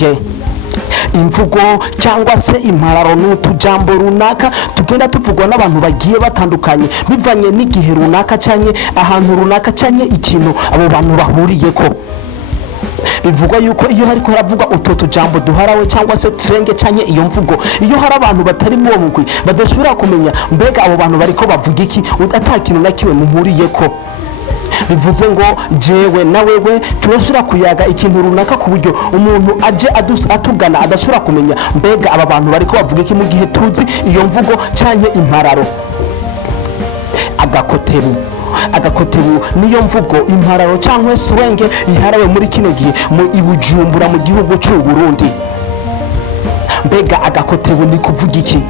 swenge. Imvugo cyangwa se impararo n'utujambo runaka tugenda tuvugwa n'abantu bagiye batandukanye bivanye n'igihe runaka canke ahantu runaka canke ikintu abo bantu bahuriyeko. Bivugwa yuko iyo hariko haravugwa utwo tujambo duharawe cyangwa se twenge canke iyo mvugo, iyo hari abantu batari mu mugwi badashobora kumenya mbega abo bantu bariko bavuga iki ata kintu na kiwe muhuriyeko. Bivuze ngo jewe na wewe turashobora kuyaga ikintu runaka ku buryo umuntu aje atugana adashobora kumenya mbega aba bantu bariko bavuga iki mu gihe tuzi iyo mvugo canke impararo. Agakotebu. Agakotebu niyo mvugo impararo cyangwa swenge iharawe muri kino gihe mu Bujumbura mu gihugu cy'u Burundi. Mbega agakotebu ni kuvuga iki?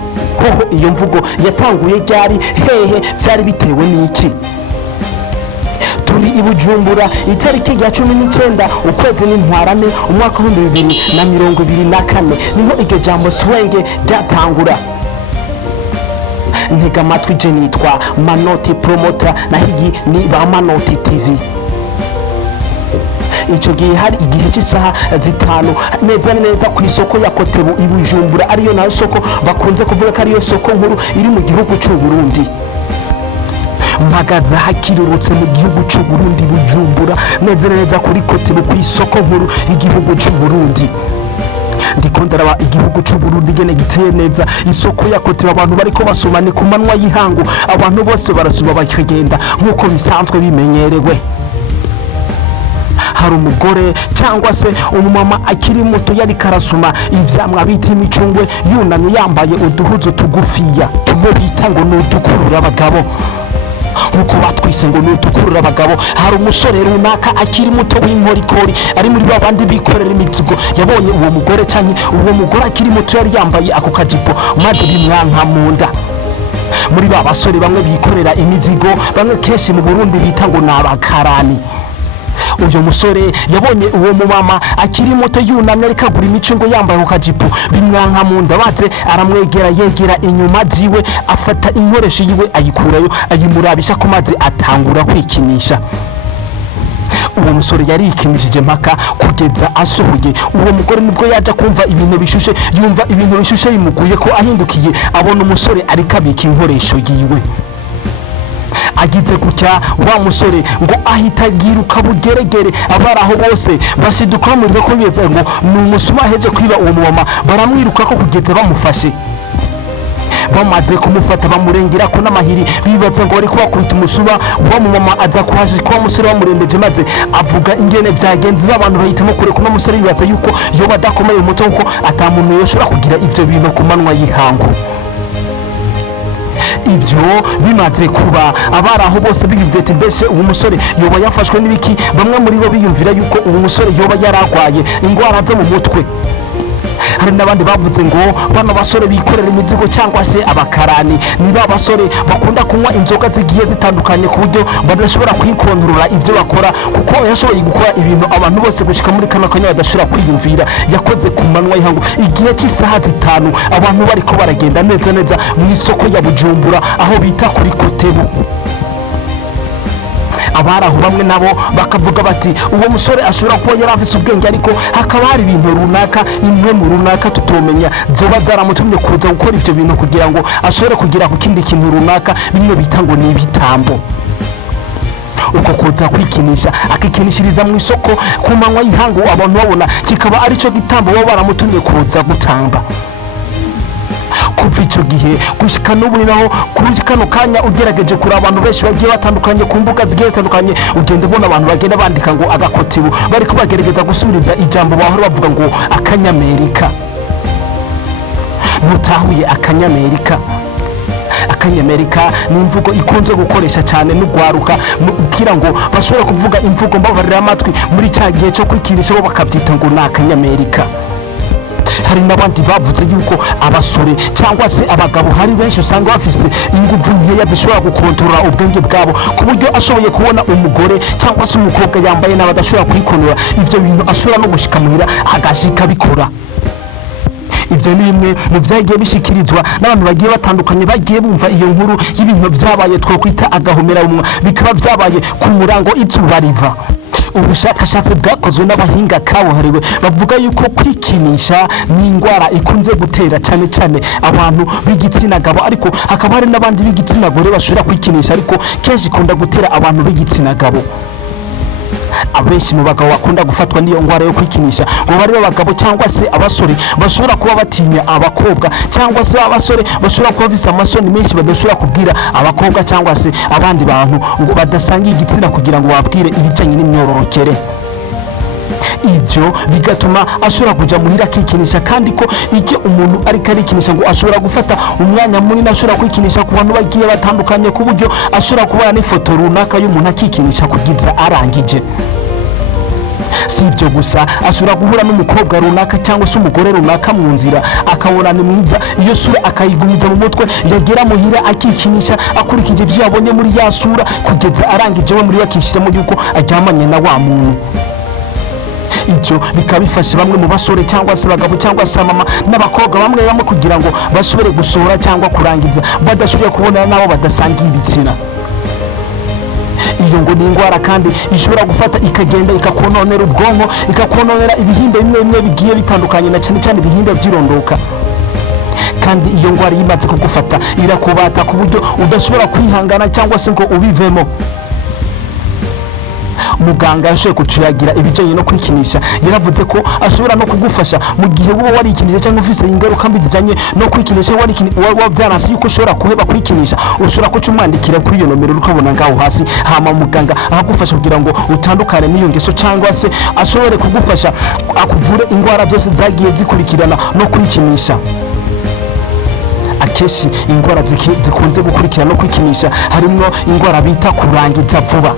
Hoho iyo mvugo yatanguye ryari, hehe byari bitewe n'iki? Turi i Bujumbura itariki ya 19 ukwezi n'intwarane umwaka wa 2024 niho iryo jambo swenge ryatangura. Ntega amatwi je nitwa Manoti Promoter na higi ni ba Manoti TV. Ico gihe hari igihe cy'isaha 5 neza ku isoko ya Kotebu i Bujumbura, ariyo nayo soko bakunze kuvuga ko ariyo soko nkuru iri mu gihugu cy'u Burundi. Mpagaze hakirurutse mu gihugu cy'u Burundi Bujumbura neza kuri Kotebu ku isoko nkuru y'igihugu cy'u Burundi. Ndiko ndaraba igihugu cy'u Burundi gene giteye neza, isoko ya Kotebu abantu bariko basomane ku manwa y'ihangu, abantu bose barasuba bakigenda nkuko bisanzwe bimenyerewe. Hari umugore cyangwa se umumama akiri muto yari karasuma ivyamwa bita imicungwe yunamye yambaye uduhuzu tugufiya tumwe bita ngo n'udukurura abagabo, nkuko batwise ngo n'udukurura abagabo. Hari umusore runaka akiri muto w'inkorikori ari muri babandi bikorera imizigo, yabonye uwo mugore canke uwo mugore akiri muto yari yambaye ako kajipo maze bimwanka munda. Muri ba basore bamwe bikorera imizigo bamwe kenshi mu Burundi bita ngo n'abakarani. Uyo musore yabonye uwo mumama akiri muto yunamye ariko agura imicungo yambaye ukajipo bimwanka munda, baze aramwegera yegera inyuma ziwe afata inkoresho yiwe ayikurayo ayimurabisha ko maze atangura kwikinisha. Uwo musore yari ikinishije mpaka kugeza asohoye. Uwo mugore nibwo yaje kumva ibintu bishushe, yumva ibintu bishushe bimuguye ko ahindukiye abona umusore ariko abika inkoresho yiwe. Agize gutya wa musore ngo ahita yiruka bugeregere, abaraho bose bashiduka muri ko yeze ngo numusuma heje kwiba uwo mama, baramwiruka ko kugeza bamufashe. Bamaze kumufata bamurengera ko n'amahiri bibaza ngo ariko bakubita umusuma, wa mama aza kuhaje kwa musore bamurembeje maze avuga ingene byagenze. Abantu bahitamo kure ko n'umusore bibaza yuko yo badakomeye umuto kuko atamuntu yoshobora kugira ivyo bintu ku manwa yihangu. Ibyo bimaze kuba abaraho bose biyumvira mbese uwo musore yoba yafashwe n'ibiki. Bamwe muri bo biyumvira yuko uwo musore yoba yaragwaye ingwara zo mu mutwe. Hari n'abandi bavuze ngo bano basore bikorera imizigo cyangwa se abakarani ni ba basore bakunda kunywa inzoga zigiye zitandukanye ku buryo badashobora kwikontorora ibyo bakora, kuko yashoboye gukora ibintu abantu bose gushika muri kana kanya badashobora kwiyumvira. Yakoze ku manwa y'ihangu igihe cy'isaha 5 abantu bariko baragenda neza mu isoko ya Bujumbura aho bita kuri Kotebu. Abaraho bamwe nabo bakavuga bati uwo musore ashobora kuba yari afise ubwenge, ariko hakaba hari ibintu runaka imwe mu runaka tutomenya zoba zaramutumye kuza gukora ivyo bintu kugira ngo ashobore kugira ku kindi kintu runaka bimwe bita ngo ni ibitambo. Uko kuza kwikinisha akikinishiriza mu isoko ku manwa y'ihangu, abantu babona kikaba ari cyo gitambo baba baramutumye kuza gutamba. Kuva ico gihe gushika n'ubu naho kuri kano kanya ugerageje kuri abantu benshi bagiye batandukanye ku mbuga zigiye zitandukanye, ugenda ubona abantu bagenda bandika ngo agakotebu, bariko bagerageza gusubiriza ijambo bahora bavuga ngo akanyamerika. Mutahuye akanyamerika? Akanyamerika ni imvugo ikunze gukoresha cyane n'ugwaruka kugira ngo bashobora kuvuga imvugo mbabarira amatwi muri cya gihe cyo kwikirisha bo bakabyita ngo ni akanyamerika. Hari n'abandi bavuze yuko abasore cyangwa se abagabo hari benshi usanga bafise ingufu nkeya zishobora gukontorora ubwenge bwabo ku buryo ashoboye kubona umugore cyangwa se umukobwa yambaye n'abadashobora kwikontorora ivyo bintu ashobora no gushika muhira agashika bikora. Ivyo ni bimwe mu vyagiye bishikirizwa n'abantu bagiye batandukanye bagiye bumva iyo nkuru y'ibintu byabaye twokwita agahomera bumwe, bikaba byabaye ku murango izuba riva. ubushakashatsi bwakozwe n'abahinga kabuhariwe bavuga yuko kwikinisha ni indwara ikunze gutera cyane cyane abantu b'igitsina gabo, ariko hakaba hari n'abandi b'igitsina gore bashobora kwikinisha, ariko kenshi ikunda gutera abantu b'igitsina gabo. Abenshi mu bagabo bakunda gufatwa n'iyo ndwara yo kwikinisha ngo bari abagabo cyangwa se abasore bashobora kuba batinya abakobwa, cyangwa se abasore bashobora kuba bafise amasoni menshi badashobora kubwira abakobwa cyangwa se abandi bantu ngo badasangiye igitsina kugira ngo babwire ibijyanye n'imyororokere. Ibyo bigatuma ashobora kuja muhira akikinisha, kandi ko iki umuntu ariko arikinisha ngo ashobora gufata umwanya munini, ashobora kwikinisha ku bantu bagiye batandukanye ku buryo ashobora kubona n'ifoto runaka y'umuntu akikinisha kugeza arangije. Si ibyo gusa, ashobora guhura n'umukobwa runaka cyangwa se umugore runaka mu nzira akabona ni mwiza, iyo sura akayigumiza mu mutwe, yagera muhira akikinisha akurikije ibyo yabonye muri ya sura kugeza arangije we muri yakishiramo yuko aryamanye na wa muntu. Ibyo bikaba bifasha bamwe mu basore cyangwa se abagabo cyangwa se mama n'abakobwa bamwe kugira ngo bashobore gusohora cyangwa kurangiza badashoboye kubonana nabo badasangiye ibitsina. Iyo ngo ni indwara kandi ishobora gufata ikagenda ikakononera ubwonko, ikakononera ibihimba bimwe bimwe bigiye bitandukanye, na cyane cyane ibihimba by'irondoka. Kandi iyo ndwara yimaze kugufata irakubata ku buryo udashobora kwihangana cyangwa se ngo ubivemo. Muganga yashoboye kutuyagira ibijyanye no kwikinisha, yaravuze ko ashobora no kugufasha mu gihe uba warikinisha cyangwa ufise ingaruka mbi zijyanye no kwikinisha, wabyanase yuko ushobora kuheba kwikinisha, ushobora kucumwandikira kuri iyo nomero ukabona ngaho hasi, hama muganga akagufasha kugira ngo utandukane n'iyo ngeso, cyangwa se ashobore kugufasha akuvure indwara zose zagiye zikurikirana no kwikinisha. Akenshi indwara zikunze gukurikirana no kwikinisha harimo indwara bita kurangiza vuba.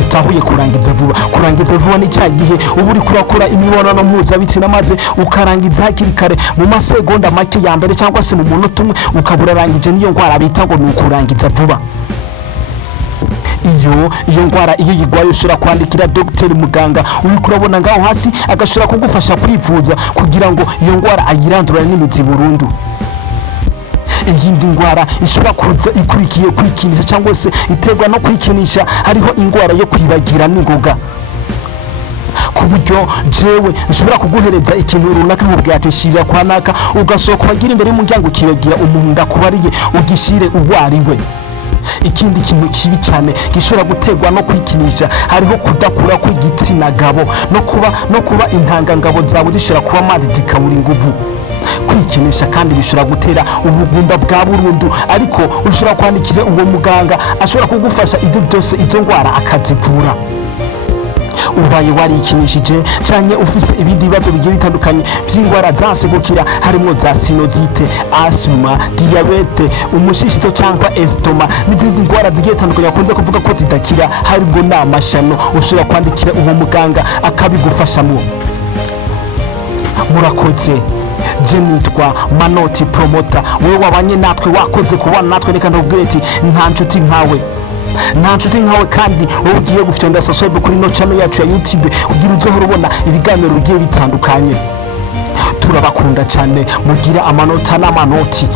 Utahuye kurangiza vuba. Kurangiza vuba ni cya gihe uba uri kurakora imibonano mpuzabitsina maze ukarangiza hakiri kare mu masegonda make ya mbere cyangwa se mu munota umwe ukabura arangije. Niyo ndwara bita ngo ni ukurangiza vuba. Iyo ndwara iyo yigwaye ushobora kwandikira dogiteri muganga uri kurabona ngaho hasi, agashobora kugufasha kwivuza kugira ngo iyo ndwara ayirandurane n'imizi burundu. Iyindi ndwara ishobora kuza ikurikiye kwikinisha cyangwa se iterwa no kwikinisha, hariho indwara yo kwibagira n'ingoga, ku buryo jewe nshobora kuguhereza ikintu runaka nkubwira ati shira kwa naka, ugasohoka wagira imbere y'umuryango ukibagira umuntu ndakubariye ugishire uwo ari we. Ikindi kintu kibi cyane gishobora guterwa no kwikinisha hariho kudakura kw'igitsina gabo no kuba intangangabo zawe zishobora kuba amazi zikabura inguvu. Kwikinisha kandi bishobora gutera ubugumba bwa burundu, ariko ushobora kwandikira uwo muganga ashobora kugufasha ibyo byose, izo ndwara akazivura. Ubaye warikinishije cyane ufise ibindi bibazo bigiye bitandukanye by'indwara zasegukira, harimo za sinozite, asima, diyabete, umushishito cyangwa estoma n'izindi ndwara zigiye bitandukanye bakunze kuvuga ko zidakira, harimo n'amashano, ushobora kwandikira uwo muganga akabigufashamo. Murakoze. Je nitwa Manoti Promota. Wewe wabanye natwe, wakoze kubana natwe, reka ndakubwira ati nta nshuti nkawe, kandi wowe ugiye gufyonda subscribe kuri no channel yacu ya YouTube kugira uzohora ubona ibiganiro bigiye bitandukanye. Turabakunda cyane, mugira amanota n'amanoti.